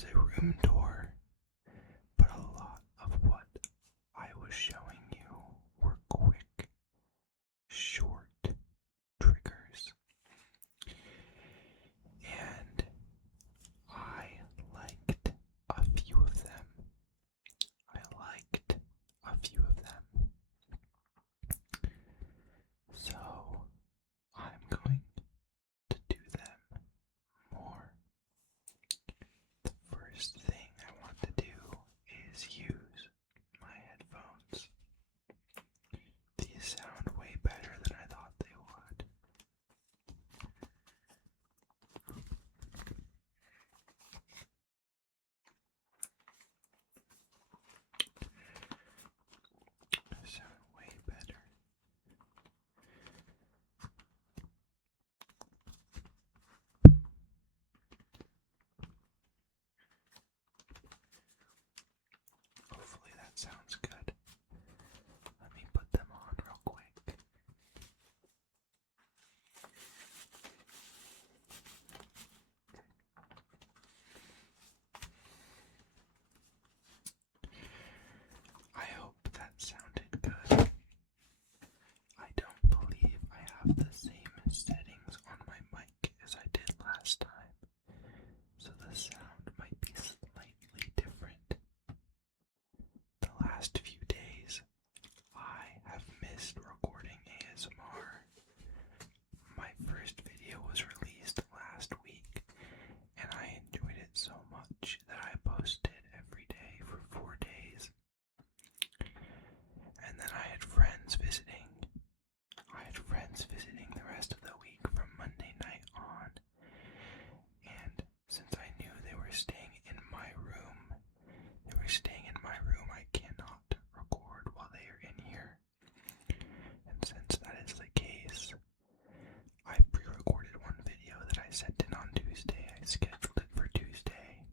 was a room tour, but a lot of what I was showing you were quick, short triggers. And I liked a few of them. So I'm going to do them more. The first thing I want to do is use my headphones. These sound way better than I thought they would. They sound way better. Hopefully that sounds good. Let me put them on real quick. I hope that sounded good. I don't believe I have the same settings on my mic as I did last time, so the sound might be slightly different. The last few days, I have missed recording ASMR. My first video was released last week, and I enjoyed it so much that I posted every day for 4 days. And then I had friends visiting. The rest of the week from Monday night on. And since I knew they were staying in my room, I cannot record while they are in here. And since that is the case, I pre-recorded one video that I sent in on Tuesday. I scheduled it for Tuesday.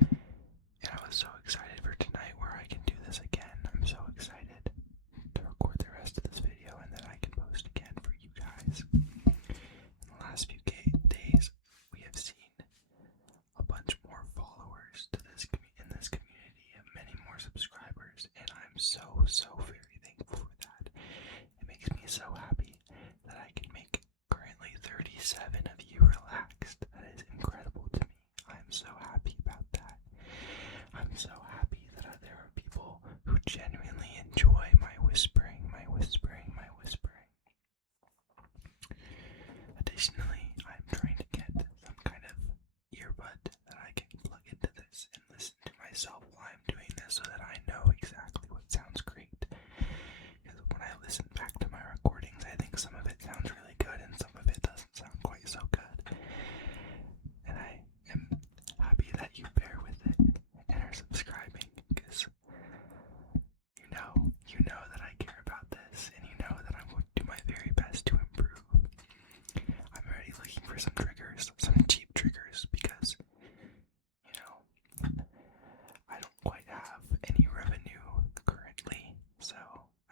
And I was so excited for tonight where I can do this again. I'm so excited to record the rest of this video and that I can post again for you guys. In the last few days, we have seen a bunch more followers to this in this community and many more subscribers, and I'm so very thankful for that. It makes me so happy that I can make currently 37 of you relaxed. That is incredible to me. I'm so happy about that. I'm so happy that there are people who genuinely enjoy my whispering. Additionally, I'm trying to get some kind of earbud that I can plug into this and listen to myself while I'm doing this so that I know exactly what sounds great. Because when I listen back to my recordings, I think some of it sounds really good and some of it doesn't sound quite so good. And I am happy that you bear with it and are subscribing, because you know that I care about this, and you know that I'm going to do my very best to improve. I'm already looking for some triggers, some cheap triggers, because, I don't quite have any revenue currently, so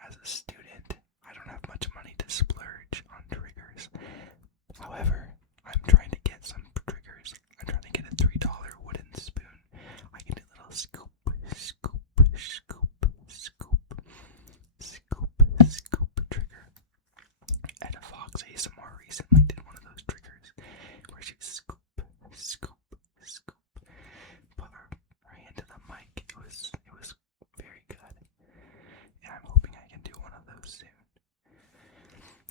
as a student, I don't have much money to splurge on triggers. However, I'm trying to get some triggers. I'm trying to get a $3 wooden spoon. I can do a little scoop, scoop, scoop, scoop, scoop, scoop trigger. Ed Fox ASMR recently did one of those triggers where she scoop, scoop, scoop, put her hand to the mic. It was very good, and I'm hoping I can do one of those soon.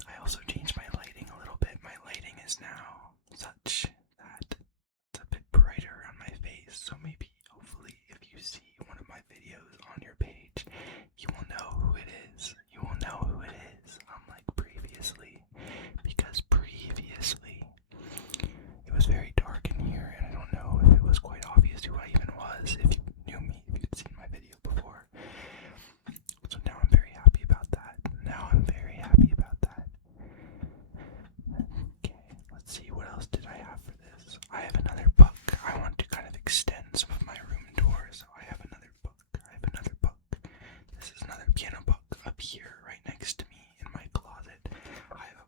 I also changed my lighting a little bit. My lighting is now such that it's a bit brighter on my face, so maybe, hopefully, if you see one of my videos on your page, you will know who it is. Unlike previously, because previously it was very dark in here, and I don't know if it was quite obvious who I even was, if you knew me, if you'd seen my video before. So now I'm very happy about that. Okay, let's see, what else did I have for this? I have another book. I want to kind of extend some of my room tour, so I have another book. This is another piano book up here, right next to me in my closet. I have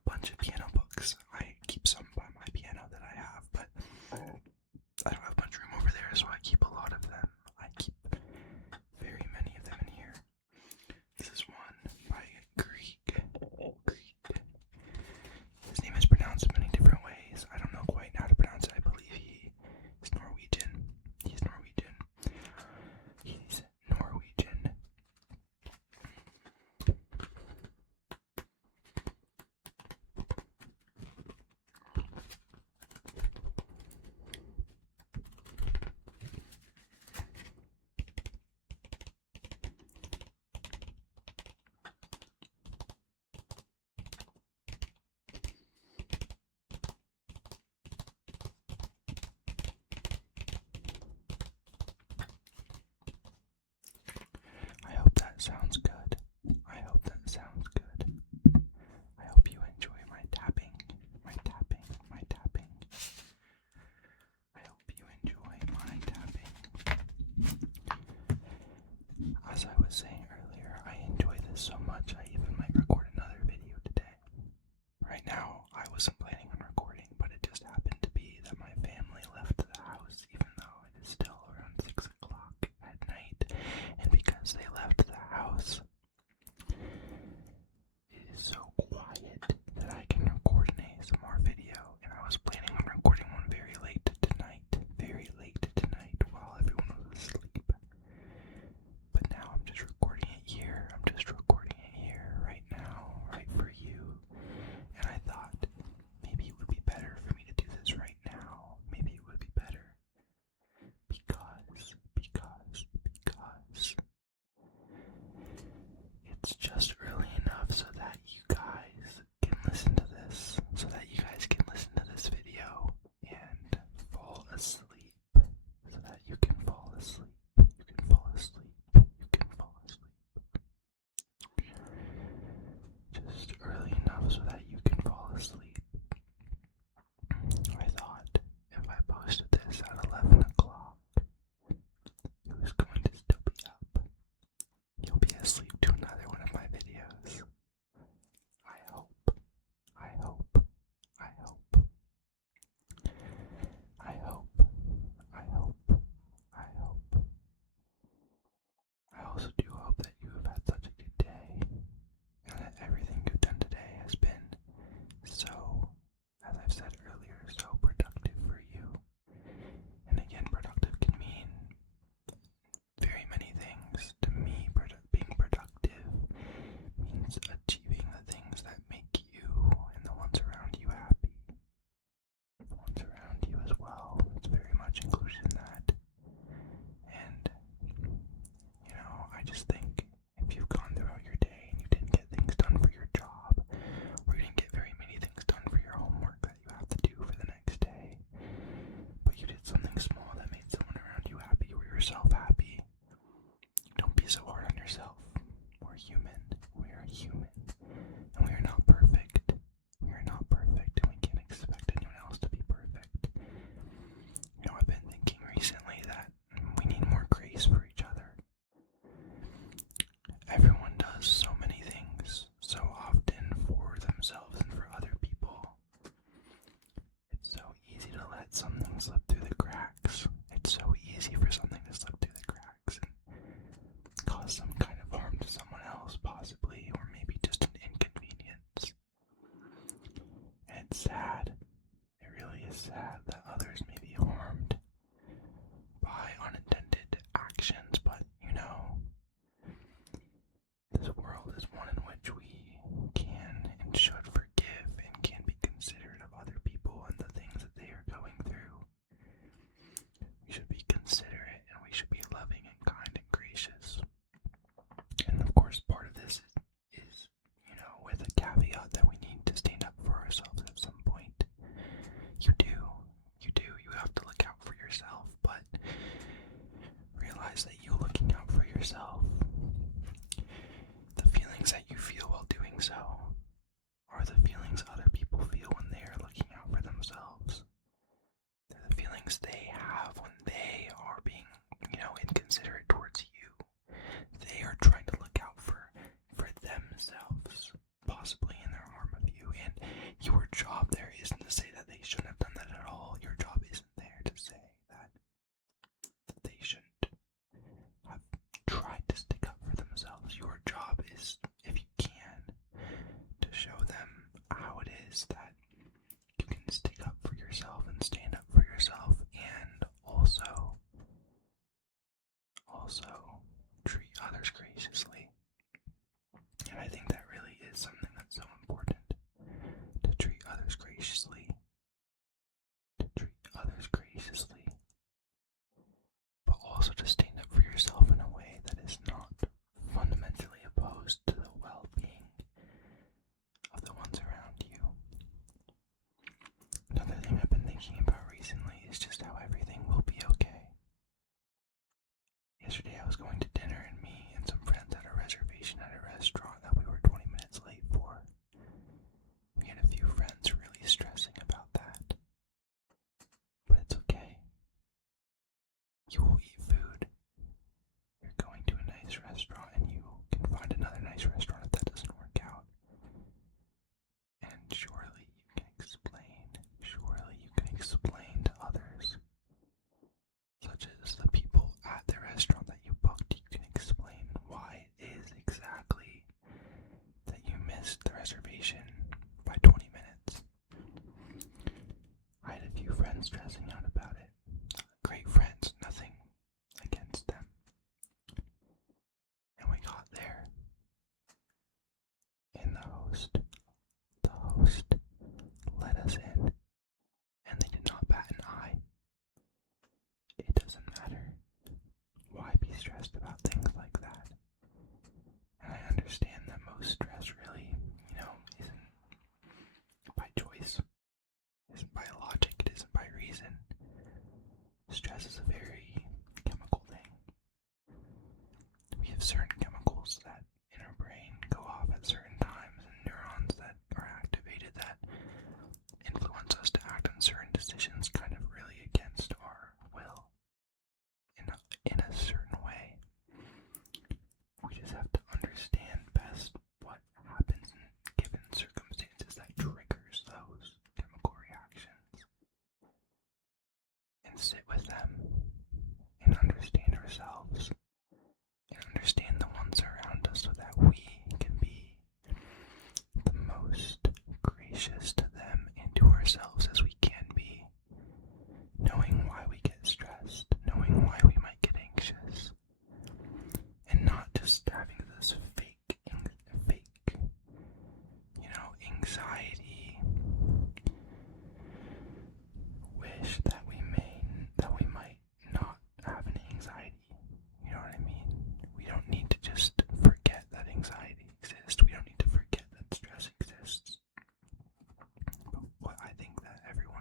actions, but this world is one in which we can and should forgive and can be considerate of other people and the things that they are going through. We should be considerate and we should be loving and kind and gracious. And of course, part of this is with a caveat that we need to stand up for ourselves at some point. You have to look out for yourself, but realize that you looking out for yourself, the feelings that you feel while doing so are the feelings other people feel when they are looking out for themselves. They're the feelings they have when they are being, inconsiderate towards you. They are trying to look out for themselves, possibly in their harm of you, and your job there isn't to say that they shouldn't have done that at all. Your job isn't there to say that they shouldn't have tried to stick up for themselves. Your job is, if you can, to show them how it is that you can stick up for yourself and stand up for yourself, and also treat others graciously. And I think that really is something that's so important, to treat others graciously, but also to stand up for yourself in a way that is not fundamentally opposed to the well-being of the ones around you. Another thing I've been thinking about recently is just how everything will be okay. Yesterday I was going to dinner, and me and some friends had a reservation at a restaurant that we were 20 minutes late for. We had a few friends really stressing about that. But it's okay. You will eat food. You're going to a nice restaurant, and you can find another nice restaurant if that doesn't work out. And surely you can explain to others, such as the people at the restaurant that you booked. You can explain why it is exactly that you missed the reservation by 20 minutes. I had a few friends stressing out about it. Great friends, nothing against them. And we got there, and the host let us in, and they did not bat an eye. It doesn't matter. Why be stressed about things like that? And I understand that most stress really, isn't by choice, isn't by logic, it isn't by reason. Stress is a very chemical thing. We have certain chemicals that in our brain go off at certain times, and neurons that are activated that influence us to act on certain decisions kind of really against our will in a certain way. We just have to understand best what happens in given circumstances that triggers those chemical reactions, and sit with them and understand ourselves and understand the ones around us so that we can be the most gracious to them and to ourselves as we can be, knowing why we get stressed, knowing why we might get anxious, and not just having this fake anxiety wish that we might not have any anxiety. You know what I mean? We don't need to just forget that anxiety exists. We don't need to forget that stress exists. But what I think that everyone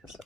pieces.